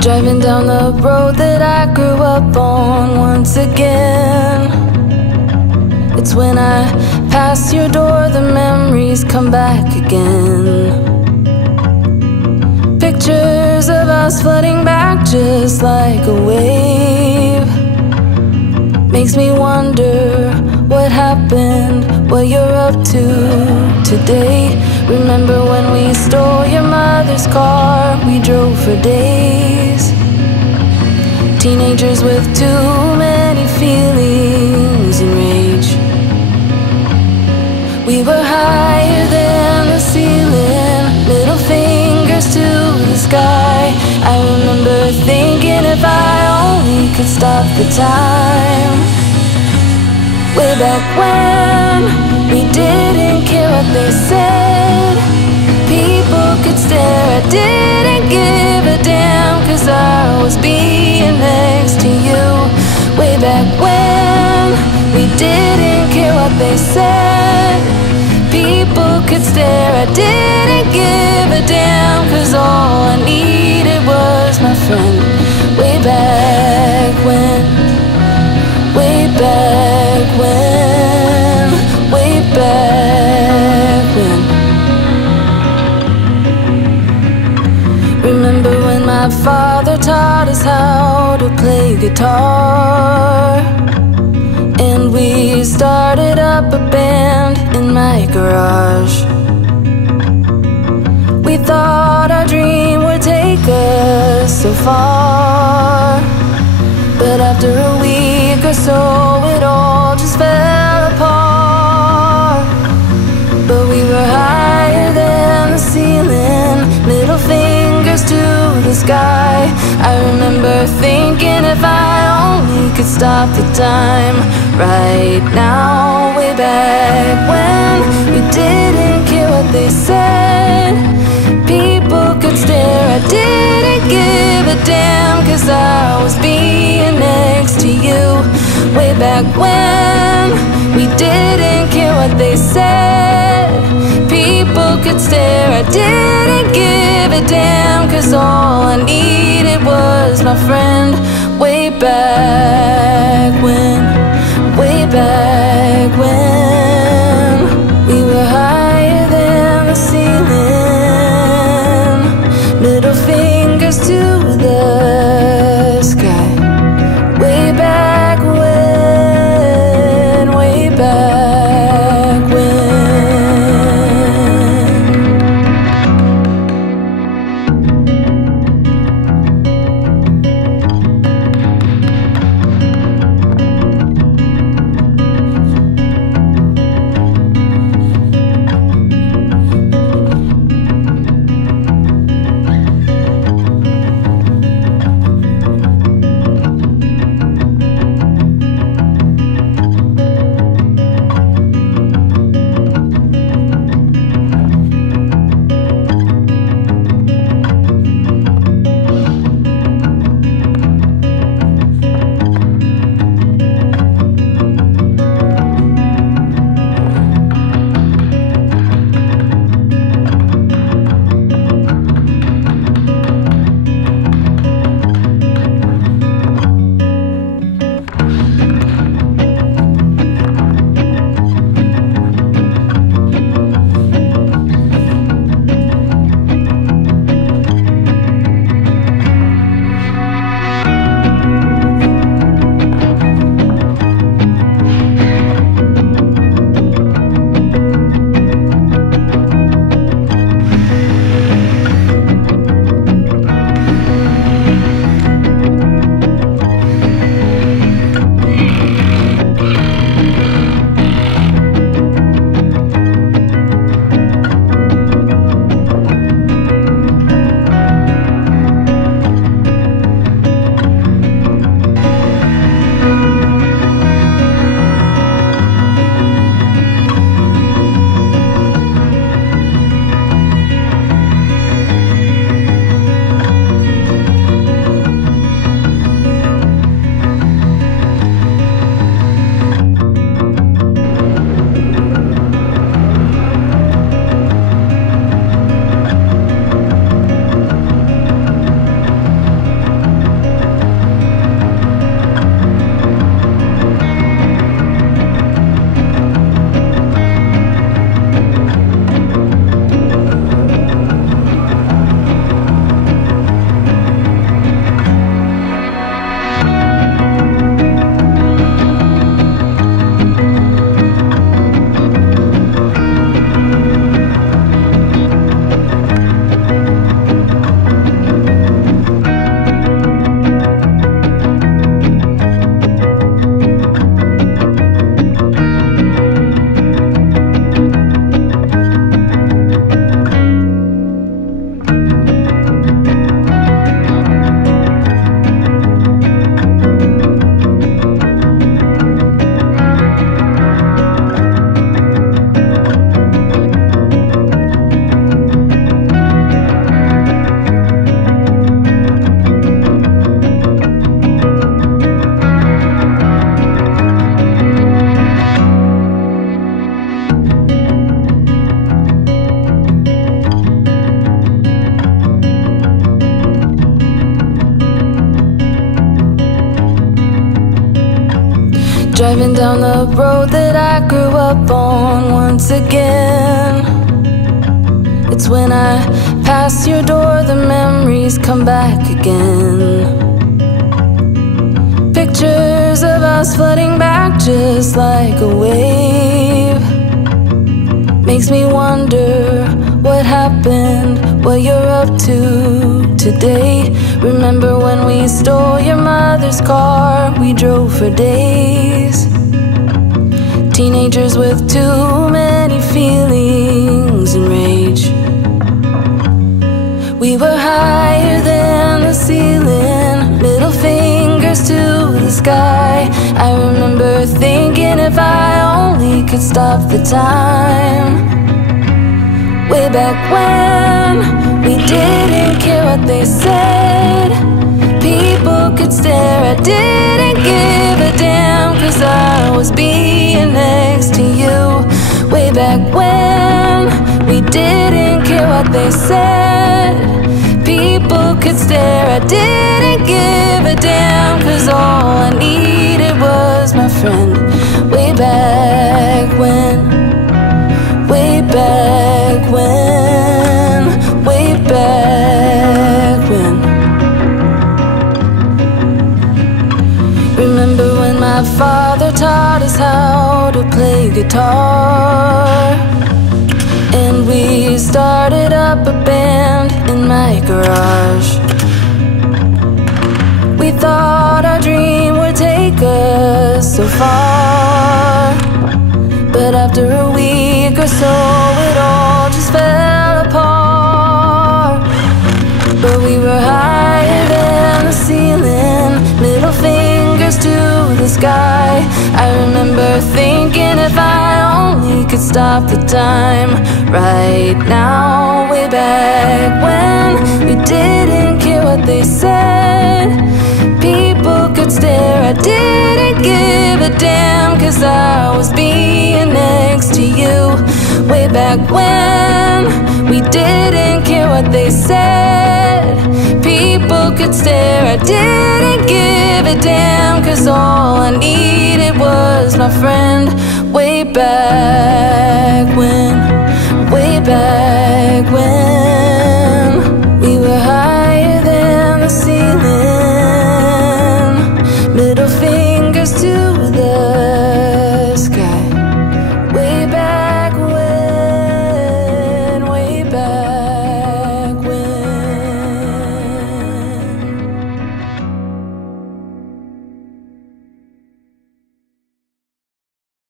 Driving down the road that I grew up on once again. It's when I pass your door the memories come back again. Pictures of us flooding back just like a wave. Makes me wonder what happened, what you're up to today. Remember when we stole your mother's car, we drove for days. Teenagers with too many feelings and rage. We were higher than the ceiling, middle fingers to the sky. I remember thinking if I only could stop the time. Way back when we didn't care what they said. People could stare, I didn't give a damn, 'cause I was being next to you. Way back when we didn't care what they said. People could stare, I didn't give a damn, 'cause all I needed was my friend. Way back when, way back when, way back when. Remember when my father taught us how to play guitar, and we started up a band in my garage. We thought our dream would take us so far, but after a week or so it all just fell apart. But we were higher than the ceiling, middle fingers to the sky. I remember thinking if I only could stop the time right now. Way back when we didn't care what they said. People could stare, I didn't give a damn, 'cause I was being next to you. Way back when we didn't care what they said. People could stare, I didn't give a damn, 'cause all I needed was my friend. Way back when, way back when we were higher than the ceiling, middle fingers to the sky. Way back when, way back when. Driving down the road that I grew up on once again. It's when I pass your door the memories come back again. Pictures of us flooding back just like a wave. Makes me wonder what happened, what you're up to today. Remember when we stole your mother's car, we drove for days. Teenagers with too many feelings and rage. We were higher than the ceiling, middle fingers to the sky. I remember thinking if I only could stop the time. Way back when we didn't care what they said. People could stare, I didn't give a damn, 'cause I was being next to you. Way back when we didn't care what they said. People could stare, I didn't give a damn, 'cause all I needed was my friend. Way back when, way back when, way back when. Remember when my father taught us how to play guitar, and we started up a band in my garage. We thought our dream would take us so far, but after a week or so it all just fell apart. But we were higher than the ceiling, middle fingers to the sky. I remember thinking if I only could stop the time right now. Way back when we didn't care what they said. People could stare, I didn't give a damn, 'cause I was being next to you. Way back when we didn't care what they said. People could stare, I didn't give a damn, 'cause all I needed was my friend. Way back when.